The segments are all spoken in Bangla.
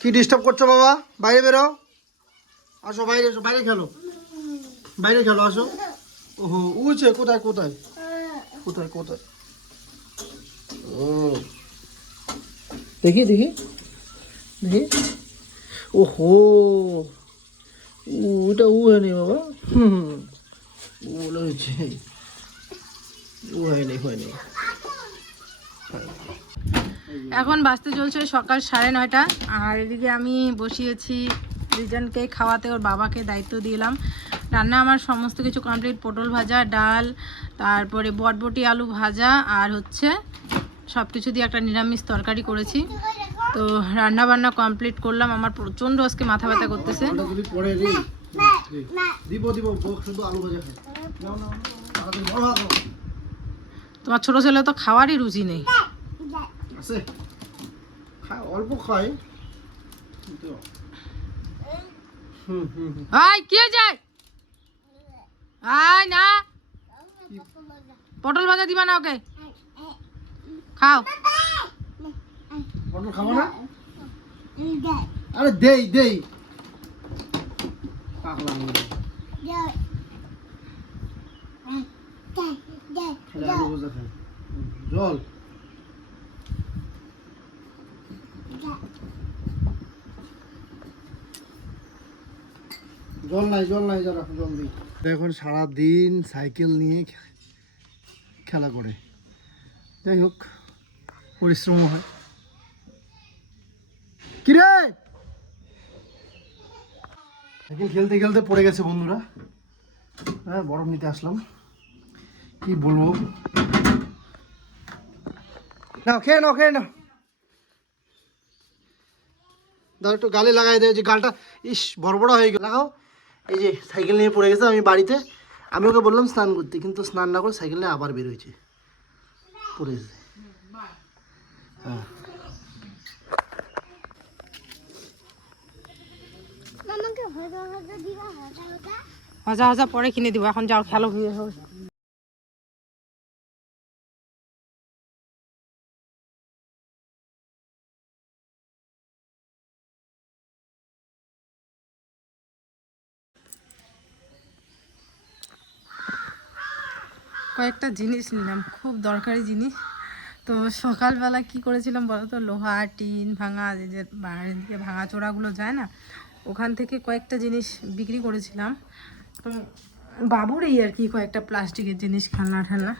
কি ডিস্টার্ব করছো বাবা? বাইরে বেরো, আসো বাইরে, এসো বাইরে খেলো, বাইরে খেলো, আসো। ওহো উঠছে, কোথায় কোথায় কোথায় কোথায়? ও দেখি দেখি দেখি। ওহো ওটা উ হয়নি বাবা, ও বলে হচ্ছে ও হয়নি হয়নি। এখন বাজতে চলছে সকাল 9:30, আর এদিকে আমি বসিয়েছি রিজনকে খাওয়াতে, ওর বাবাকে দায়িত্ব দিলাম। রান্না আমার সমস্ত কিছু কমপ্লিট, পটল ভাজা, ডাল, তারপরে বটবটি আলু ভাজা, আর হচ্ছে সব কিছু দিয়ে একটা নিরামিষ তরকারি করেছি। তো রান্না বান্না কমপ্লিট করলাম। আমার প্রচণ্ড আজকে মাথা ব্যথা করতেছে। তোমার ছোট ছেলে তো খাওয়ারই রুচি নেই। অল্প খাই। আয় কি যায় আয় না, পটল ভাজা দিবা না ওকে, খাও। পটল খাবো না? আরে দেই দেই, পাগলা মেয়ে। খালি আলু ভাজা খাই। জল জল নাই, জল নাই, যারা জল দিই। এখন সারাদিন সাইকেল নিয়ে খেলা করে, যাই হোক পরিশ্রম হয়। কিরে সাইকেল খেলতে খেলতে পড়ে গেছে বন্ধুরা। হ্যাঁ বরফ নিতে আসলাম, কি বলবো। নাও খেয়ে নাও, খেয়ে নাও, দাও একটু গালে লাগাই দেয় যে গালটা, ইস বড় বড় হয়ে গেল। লাগাও। এই যে সাইকেল নিয়ে পড়ে গেছে আমি বাড়িতে, আমি ওকে বললাম স্নান করতে, কিন্তু স্নান না করে সাইকেল নিয়ে আবার বের হয়েছে, পড়ে গেছে। হ্যাঁ ভাজা ভাজা পরে কিনে দিব, এখন যাও খেলো। কয়েকটা জিনিস নিলাম, খুব দরকারি জিনিস। তো সকালবেলা কি করেছিলাম বলো তো, লোহা টিন ভাঙা, যে বাইরের দিকে ভাঙা চোরাগুলো যায় না, ওখান থেকে কয়েকটা জিনিস বিক্রি করেছিলাম। তো বাবুর এই আর কি কয়েকটা প্লাস্টিকের জিনিস, খেলনা ঠেলনা,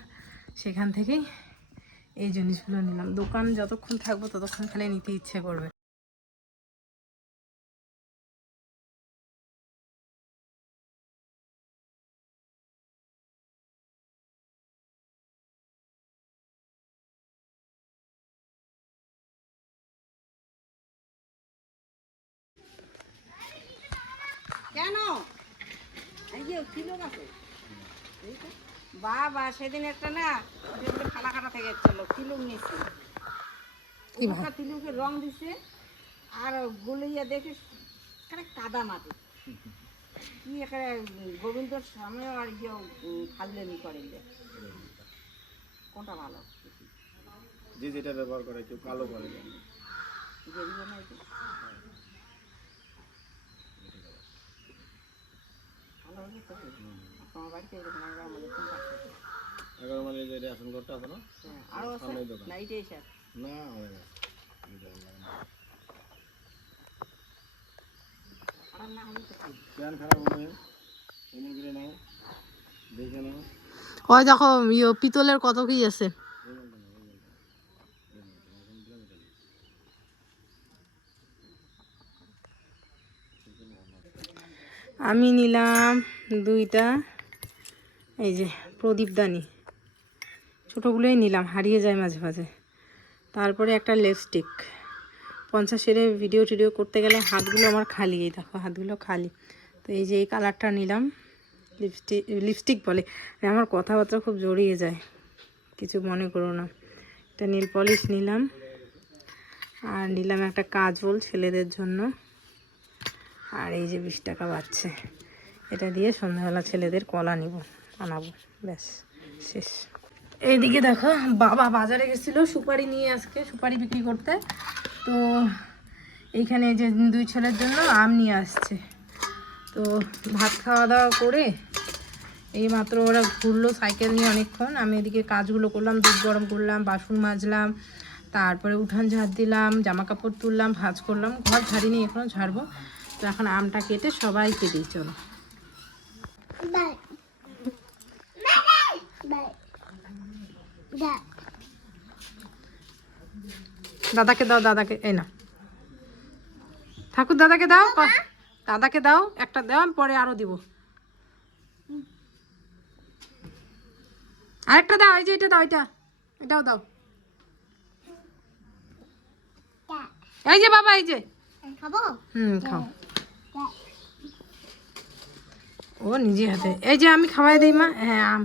সেখান থেকেই এই জিনিসগুলো নিলাম। দোকান যতক্ষণ থাকবো ততক্ষণ খালি নিতে ইচ্ছে করবে। কেন বাবা সেদিন একটা না খালা কাটা থেকে চলো তিলুক নিচ্ছে, তিলুকের রং দিছে আর গুলিয়া দেখে কাদা মাটি কি এখানে গোবিন্দর সামনে আর কেউ খাজলেনি করে, কোনটা ভালো? যে যেটা ব্যবহার করে, কেউ কালো করে। তোমার বাড়িতে এরকম আমাদের কোনটা? 11 মানে যে রেশন ঘরটা আছে না, আরো আছে না? এইটাই স্যার না ওই দেখো পিতলের কত কি আছে। আমি নিলাম 2টা এই যে প্রদীপদানি, ছোটোগুলোই নিলাম, হারিয়ে যায় মাঝে মাঝে। তারপরে একটা লিপস্টিক, 50-এর ভিডিও টিডিও করতে গেলে হাতগুলো আমার খালি, এই দেখো হাতগুলো খালি। তো এই যে এই কালারটা নিলাম, লিপস্টিক বলে, আমার কথাবার্তা খুব জড়িয়ে যায়, কিছু মনে করো না। একটা নীল পলিশ নিলাম, আর নিলাম একটা কাজল ছেলেদের জন্য, আর এই যে 20 টাকা বাচ্ছে, এটা দিয়ে সন্ধ্যাবেলা ছেলেদের কলা আনাবো, ব্যাস শেষ। এইদিকে দেখো বাবা বাজারে গেছিলো সুপারি নিয়ে, আজকে সুপারি বিক্রি করতে। তো এইখানে এই যে 2 ছেলের জন্য আম নিয়ে আসছে। তো ভাত খাওয়া দাওয়া করে এইমাত্র ওরা ঘুরলো সাইকেল নিয়ে অনেকক্ষণ। আমি এদিকে কাজগুলো করলাম, দুধ গরম করলাম, বাসন মাজলাম, তারপরে উঠান ঝাড় দিলাম, জামা কাপড় তুললাম, ভাঁজ করলাম। ঘর ঝাড়িনি, এখনও ঝাড়বো। তো এখন আমটা কেটে সবাইকে দিই। চলো দাদাকে দাও, দাদাকে এই না ঠাকুর দাদাকে দাও, দাদাকে দাও, একটা দাও, আমি পরে আরো দিব। আরেকটা দাও, এই যে এটা দাও, এটাও দাও। এই যে বাবা, এই যে খাও। ও নিজে হাতে, এই যে আমি খাওয়াই দিই মা। হ্যাঁ আম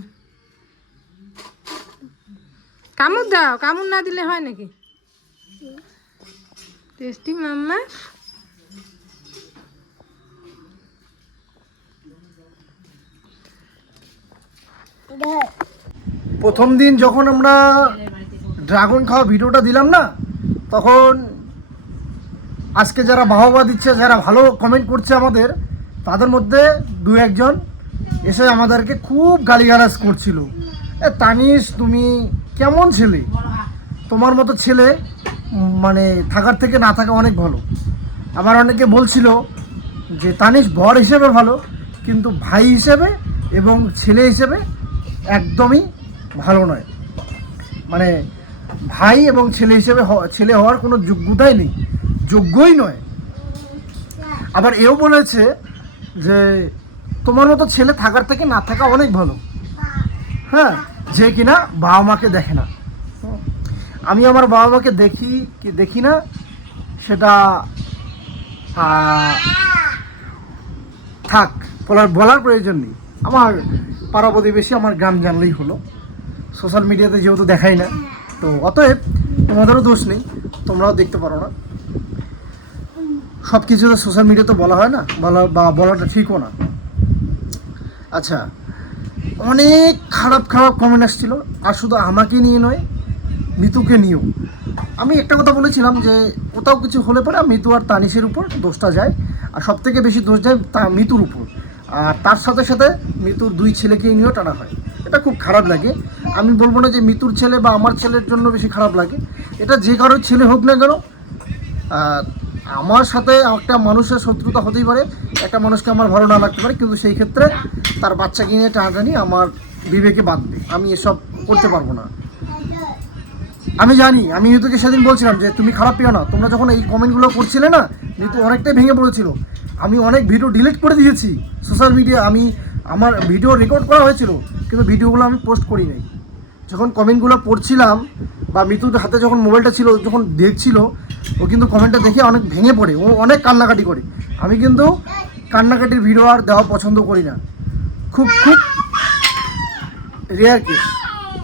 কামড় দাও, কামড় না দিলে হয় নাকি? টেস্টি মাম্মা। প্রথম দিন যখন আমরা ড্রাগন খাওয়া ভিডিওটা দিলাম না, তখন আজকে যারা বাহবা দিচ্ছে, যারা ভালো কমেন্ট করছে আমাদের, তাদের মধ্যে 2-1 এসে আমাদেরকে খুব গালিগালাজ করছিল। তানিশ তুমি কেমন ছেলে, তোমার মতো ছেলে মানে থাকার থেকে না থাকা অনেক ভালো। আবার অনেকে বলছিল যে তানিশ বর হিসেবে ভালো, কিন্তু ভাই হিসেবে এবং ছেলে হিসেবে একদমই ভালো নয়। মানে ভাই এবং ছেলে হিসেবে ছেলে হওয়ার কোনো যোগ্যতাই নেই, যোগ্যই নয়। আবার এও বলেছে যে তোমার মতো ছেলে থাকার থেকে না থাকা অনেক ভালো। হ্যাঁ, যে কিনা বাবা মাকে দেখে না। আমি আমার বাবা মাকে দেখি কি দেখি না সেটা থাক, বলার প্রয়োজন নেই। আমার পাড়া প্রতিবেশী, আমার গ্রাম জানলেই হলো। সোশ্যাল মিডিয়াতে যেহেতু দেখাই না, তো অতএব তোমাদেরও দোষ নেই, তোমরাও দেখতে পারো না। সব কিছু তো সোশ্যাল মিডিয়াতে বলা হয় না, বলাটা ঠিকও না। আচ্ছা, অনেক খারাপ কমেন্ট আসছিল, আর শুধু আমাকে নিয়ে নয়, মিতুকে নিয়েও। আমি একটা কথা বলেছিলাম যে কোথাও কিছু হলে পরে মিতু আর তানিশের উপর দোষটা যায়, আর সবথেকে বেশি দোষ যায় মিতুর উপর। আর তার সাথে সাথে মিতুর 2 ছেলেকে নিয়েও টানা হয়। এটা খুব খারাপ লাগে। আমি বলবো না যে মিতুর ছেলে বা আমার ছেলের জন্য বেশি খারাপ লাগে, এটা যে কারোর ছেলে হোক না কেন। আমার সাথে একটা মানুষের শত্রুতা হতেই পারে, একটা মানুষকে আমার ভালো না লাগতে পারে, কিন্তু সেই ক্ষেত্রে তার বাচ্চাকে নিয়ে টানাটানি আমার বিবেকে বাঁধবে। আমি এসব করতে পারবো না। আমি জানি, আমি মিতুকে সেদিন বলছিলাম যে তুমি খারাপ পেও না। তোমরা যখন এই কমেন্টগুলো করছিলে না, মিতু অনেকটাই ভেঙে পড়েছিল। আমি অনেক ভিডিও ডিলিট করে দিয়েছি সোশ্যাল মিডিয়া। আমার ভিডিও রেকর্ড করা হয়েছিল, কিন্তু ভিডিওগুলো আমি পোস্ট করি নাই। যখন কমেন্টগুলো পড়ছিলাম বা মিতুর হাতে যখন মোবাইলটা ছিল, যখন দেখছিল, ও কিন্তু কমেন্টটা দেখে অনেক ভেঙে পড়ে, ও অনেক কান্নাকাটি করে। আমি কিন্তু কান্নাকাটির ভিডিও আর দেওয়া পছন্দ করি না, খুব রেয়ার কেস।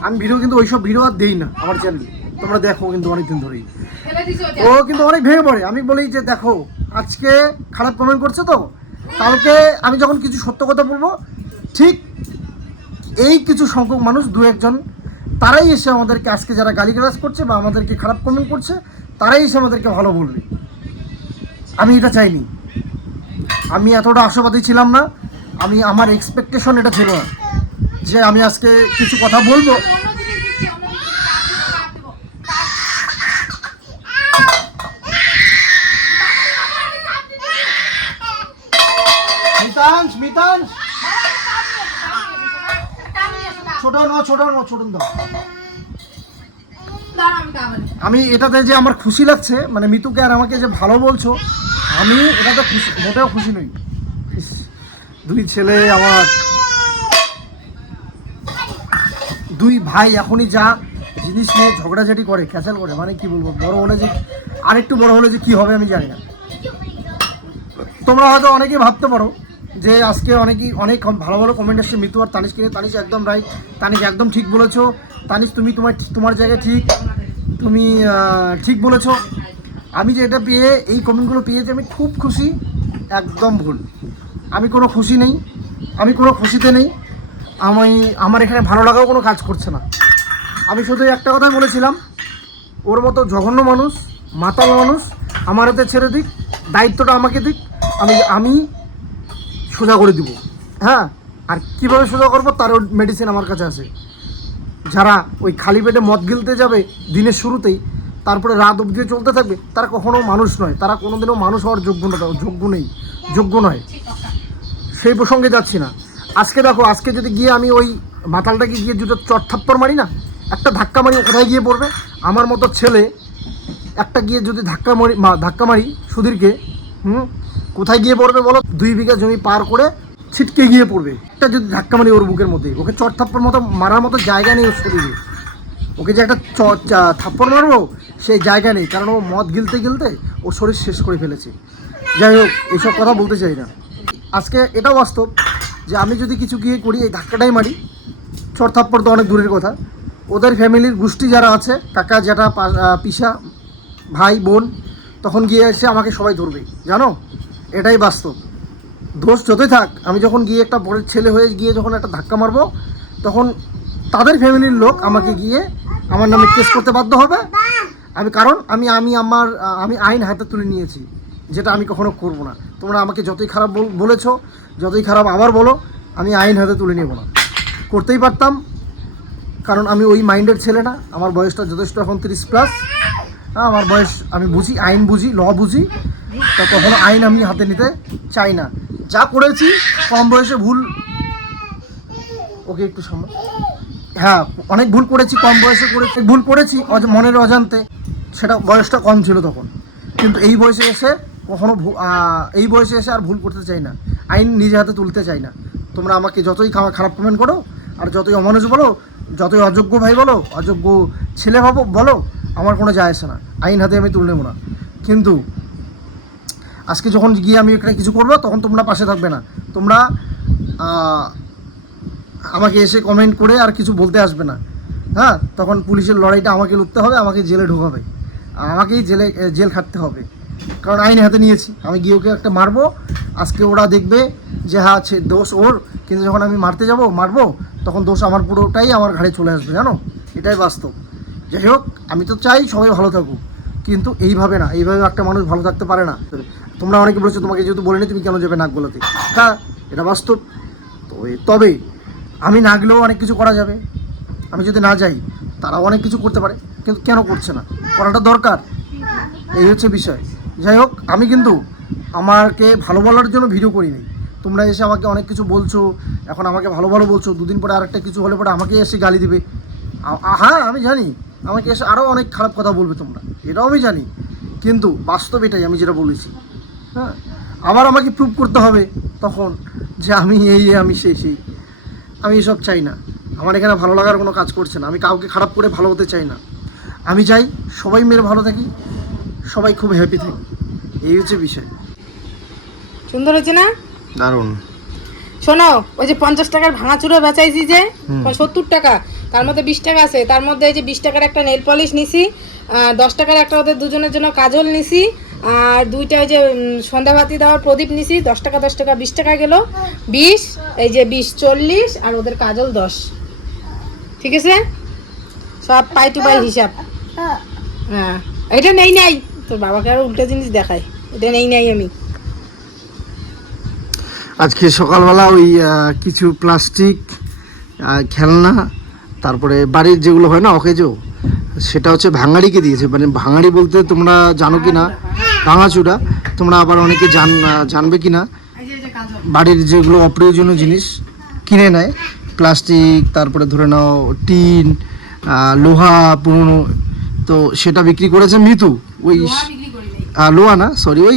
আমি ভিডিও কিন্তু ওইসব ভিডিও আর দেই না আমার চ্যানেলে, তোমরা দেখো কিন্তু অনেকদিন ধরেই। ও কিন্তু অনেক ভেঙে পড়ে। আমি বলি যে দেখো, আজকে খারাপ কমেন্ট করছে, তো কালকে আমি যখন কিছু সত্য কথা বলবো, ঠিক এই কিছু সংখ্যক মানুষ 2-1 তারাই এসে আমাদেরকে, আজকে যারা গালিগালাজ করছে বা আমাদেরকে খারাপ কমেন্ট করছে, তারাই এসে আমাদেরকে ভালো বলবে। আমি এটা চাইনি। আমি এতটা আশাবাদী ছিলাম না, আমার এক্সপেকটেশন এটা ছিল না যে আমি আজকে কিছু কথা বলবো। মিতাংশ ছোট দাও। আমি এটাতে যে আমার খুশি লাগছে, মানে মিতুকে আর আমাকে যে ভালো বলছো, আমি এটাতে খুশি, মোটেও খুশি নই। 2 ছেলে, আমার 2 ভাই এখনই যা জিনিস নিয়ে ঝগড়াঝাটি করে, ক্যাচাল করে, মানে কি বলবো, বড় হলে যে আরেকটু বড় হলে যে কি হবে আমি জানি না। তোমরা হয়তো অনেকেই ভাবতে পারো যে আজকে অনেক ভালো কমেন্ট আসছে মিতু আর তানিশকে নিয়ে। তানিশ একদম রাইট, তানিশ একদম ঠিক বলেছো। তানিশ তুমি তোমার জায়গায় ঠিক, তুমি ঠিক বলেছো। আমি যে এটা পেয়ে, এই কমেন্টগুলো পেয়েছি, আমি খুব খুশি। একদম ভুল, আমি কোনো খুশি নেই, আমি কোনো খুশিতে নেই। আমার এখানে ভালো লাগাও কোনো কাজ করছে না। আমি শুধু একটা কথাই বলেছিলাম, ওর মতো জঘন্য মানুষ, মাতাল মানুষ আমার হাতে ছেড়ে দিক, দায়িত্বটা আমাকে দিক, আমি সোজা করে দিব। হ্যাঁ, আর কীভাবে সোজা করবো তারও মেডিসিন আমার কাছে আছে। যারা ওই খালি পেটে মদ গিলতে যাবে দিনের শুরুতেই, তারপরে রাত অবধি চলতে থাকবে, তারা কখনো মানুষ নয়, তারা কোনোদিনও মানুষ হওয়ার যোগ্য নয়। সেই প্রসঙ্গে যাচ্ছি না। আজকে দেখো, আজকে যদি গিয়ে আমি ওই মাতালটাকে গিয়ে দুটো চট থাপ্পড় মারি না, একটা ধাক্কা মারি, কোথায় গিয়ে পড়বে? আমার মতো ছেলে একটা গিয়ে যদি ধাক্কা মারি সুধীরকে, কোথায় গিয়ে পড়বে বলো? 2 বিঘা জমি পার করে ছিটকে গিয়ে পড়বে। একটা যদি ধাক্কা মারি ওর বুকের মধ্যে, ওকে চট থাপ্পড় মতো মারার মতো জায়গা নেই ওর শরীরে। ওকে যে একটা থাপ্পড় মারবো সেই জায়গা নেই, কারণ ও মদ গিলতে ওর শরীর শেষ করে ফেলেছে। যাই হোক, এইসব কথা বলতে চাই না। আজকে এটাও বাস্তব যে আমি যদি কিছু গিয়ে করি, এই ধাক্কাটাই মারি, চট থাপ্পড় তো অনেক দূরের কথা, ওদের ফ্যামিলির গোষ্ঠী যারা আছে, কাকা জ্যাঠা পিসা ভাই বোন, তখন গিয়ে এসে আমাকে সবাই ধরবে, জানো? এটাই বাস্তব। দোষ যতই থাক, আমি যখন গিয়ে একটা বড় ছেলে হয়ে গিয়ে যখন একটা ধাক্কা মারবো, তখন তাদের ফ্যামিলির লোক আমাকে গিয়ে আমার নামে কেস করতে বাধ্য হবে। আমি আইন হাতে তুলে নিয়েছি, যেটা আমি কখনো করবো না। তোমরা আমাকে যতই খারাপ বলেছো, যতই খারাপ আবার বলো, আমি আইন হাতে তুলে নেব না। করতেই পারতাম, কারণ আমি ওই মাইন্ডের ছেলে না। আমার বয়সটা যথেষ্ট এখন 30+। আমার বয়স, আমি বুঝি, আইন বুঝি, ল বুঝি, তা কখনো আইন আমি হাতে নিতে চাই না। যা করেছি কম বয়সে ভুল, ওকে একটু সামনে, হ্যাঁ অনেক ভুল করেছি, কম বয়সে ভুল করেছি মনের অজান্তে, সেটা বয়সটা কম ছিল তখন। কিন্তু এই বয়সে এসে আর ভুল করতে চাই না, আইন নিজে হাতে তুলতে চাই না। তোমরা আমাকে যতই খারাপ কমেন্ট করো, আর যতই অমানুষ বলো, যতই অযোগ্য ভাই বলো, অযোগ্য ছেলে বলো, আমার কোনো যায় আসে না, আইন হাতে আমি তুলে নেবো না। কিন্তু আজকে যখন গিয়ে আমি এখানে কিছু করবো, তখন তোমরা পাশে থাকবে না। তোমরা আমাকে এসে কমেন্ট করে আর কিছু বলতে আসবে না। হ্যাঁ, তখন পুলিশের লড়াইটা আমাকে লড়তে হবে, আমাকে জেলে ঢোকাবে, আমাকেই জেল খাটতে হবে, কারণ আইন হাতে নিয়েছি। আমি গিয়ে ওকে একটা মারবো, আজকে ওরা দেখবে যে হ্যাঁ দোষ ওর, কিন্তু যখন আমি মারবো, তখন দোষ আমার পুরোটাই আমার ঘাড়ে চলে আসবে, জানো? এটাই বাস্তব। যাই হোক, আমি তো চাই সবাই ভালো থাকুক, কিন্তু এইভাবে না, এইভাবে একটা মানুষ ভালো থাকতে পারে না। তোমরা অনেকে বলেছো, তোমাকে যেহেতু বলেনি তুমি কেন যাবে নাক গলাতে? হ্যাঁ, এটা বাস্তব। তবে আমি না গেলেও অনেক কিছু করা যাবে। আমি যদি না যাই, তারাও অনেক কিছু করতে পারে, কিন্তু কেন করছে না? করাটা দরকার, এই হচ্ছে বিষয়। যাই হোক, আমি কিন্তু আমাকে ভালো বলার জন্য ভিডিও করিনি। তোমরা এসে আমাকে অনেক কিছু বলছো, এখন আমাকে ভালো বলছো, 2 দিন পরে আরেকটা কিছু হলে পরে আমাকে এসে গালি দিবে। হ্যাঁ, আমি জানি আমাকে এসে আরও অনেক খারাপ কথা বলবে তোমরা, এটাও আমি জানি, কিন্তু বাস্তব এটাই, আমি যেটা বলেছি। হ্যাঁ, আবার আমাকে প্রুভ করতে হবে তখন যে আমি আমি সেই। আমি এসব চাই না। আমার এখানে ভালো লাগার কোনো কাজ করছে না। আমি কাউকে খারাপ করে ভালো হতে চাই না। আমি চাই সবাই মেরে ভালো থাকি, সবাই খুব হ্যাপি থাকি, এই হচ্ছে বিষয়। সুন্দর হয়েছে না? দারুণ। শোনো, ওই যে 50 টাকার ভাঙাচুরা বেচাইছি যে 70 টাকা, তার মধ্যে 20 টাকা আছে। তার মধ্যে এই যে 20 টাকার একটা নেল পলিশ নিছি, 10 টাকার একটা ওদের দুজনের জন্য কাজল নিছি, আর 2টা ওই যে সন্ধ্যাবাতি দেওয়ার প্রদীপ নিছি। 10 টাকা 10 টাকা 20 টাকা গেল 20, এই যে 20 40, আর ওদের কাজল 10। ঠিক আছে, সব পাই টু পাই হিসাব। হ্যাঁ, এটা নেই তোর বাবাকে আরো উল্টো জিনিস দেখায়, এটা নেই আমি। আজকে সকালবেলা ওই কিছু প্লাস্টিক খেলনা, তারপরে বাড়ির যেগুলো হয় না অকেজো, সেটা হচ্ছে ভাঙাড়িকে দিয়েছে। মানে ভাঙাড়ি বলতে তোমরা জানো কি না, ভাঙাচুরা, তোমরা আবার অনেকে জানবে কি না, বাড়ির যেগুলো অপ্রয়োজনীয় জিনিস কিনে নেয়, প্লাস্টিক, তারপরে ধরে নাও টিন, লোহা পুরনো, তো সেটা বিক্রি করেছে মিতু। ওই লোহা না, সরি, ওই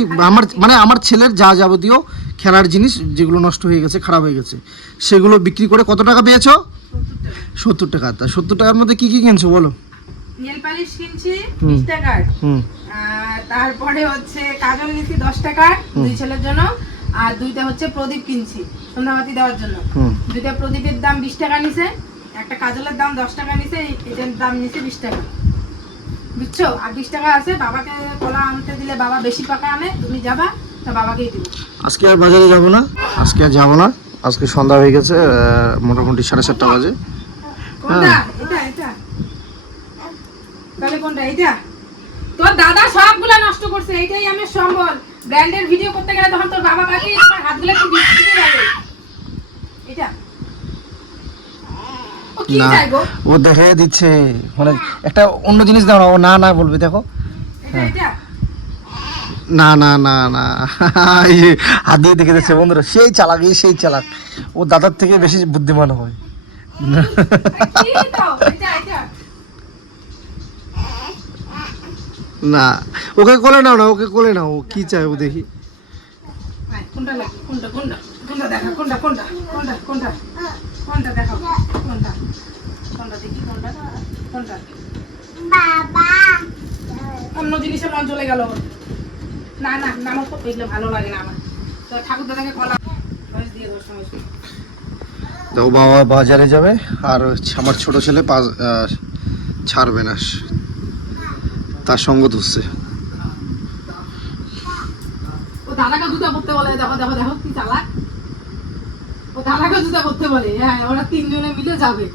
আমার ছেলের যাবতীয় খেলার জিনিস যেগুলো নষ্ট হয়ে গেছে, খারাপ হয়ে গেছে, সেগুলো বিক্রি করে কত টাকা পেয়েছো? 70 টাকা। তা 70 টাকার মধ্যে কি কিনছো বলো? নেল পালিশ কিনছি 20 টাকার, তারপরে হচ্ছে কাজল নিছি 10 টাকার 2 ছেলের জন্য, আর 2টা হচ্ছে প্রদীপ কিনছি সন্ধ্যাবাতি দেওয়ার জন্য। 2টা প্রদীপের দাম 20 টাকা নিছে, একটা কাজলের দাম 10 টাকা নিছে, এটার দাম নিছে 20 টাকা, বুঝছো? আর 20 টাকা আছে, বাবাকে কলা আনতে দিলে বাবা বেশি পাকা আনে, তুমি যাবা, তা বাবাকেই দিব। আজকে আর বাজারে যাবো না, আজকে সন্ধ্যা হয়ে গেছে, মোটামুটি 7:30 বাজে। কোনটা? এটা তাহলে কোনটা? এটা তোর তোর দাদা সবগুলা নষ্ট করছে, এইটাই আমি সম্বল। ব্র্যান্ডের ভিডিও করতে গেলে তখন তোর বাবা কাকে তোমার হাতগুলো একটু বিচ্ছিরি লাগে। এটা ও কি না চাই গো? ও দেখে দিচ্ছে, মানে একটা অন্য জিনিস দাও না, ও না না বলবে দেখো। এটা না না না না এই যে হাত দিয়ে দেখে দিচ্ছে বন্ধুরা, সেই চালাক, এই সেই চালাক, ও দাদার থেকে বেশি বুদ্ধিমান হয়। কি দাও? এটা না ওকে কোলে নাও না, ওকে কোলে নাও, ও কি চায় ও দেখি। আয়, কোনটা লাগে? কোনটা কোনটা কোনটা দেখা, কোনটা কোনটা কোনটা কোনটা কোনটা দেখা, কোনটা কোনটা দেখি, কোনটা কোনটা বাবা। অন্য জিনিসে মন চলে গেল। না না না, আমার তো এগুলো ভালো লাগে না। আমার তো ঠাকুর দাদাকে কলা বয়স দিয়ে দেওয়ার সময় দেখো বাবা বাজারে যাবে, আর আমার ছোট ছেলে ছাড়বে না, তার সঙ্গ ধরছে। ও দাদাকে জুতা পরতে বলে, দেখো দেখো দেখো কি চালাক। ও দাদাকে জুতা পরতে বলে, হ্যাঁ ওরা তিনজনে মিলে যাবে।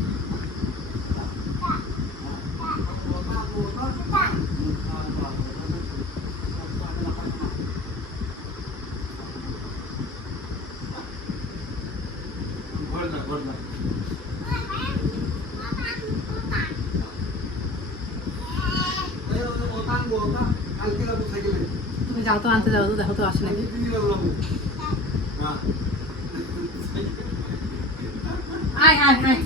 তুমি যাও তো, আনতে যাও তো, দেখো তো আসে নাকি। আয় আয় আয়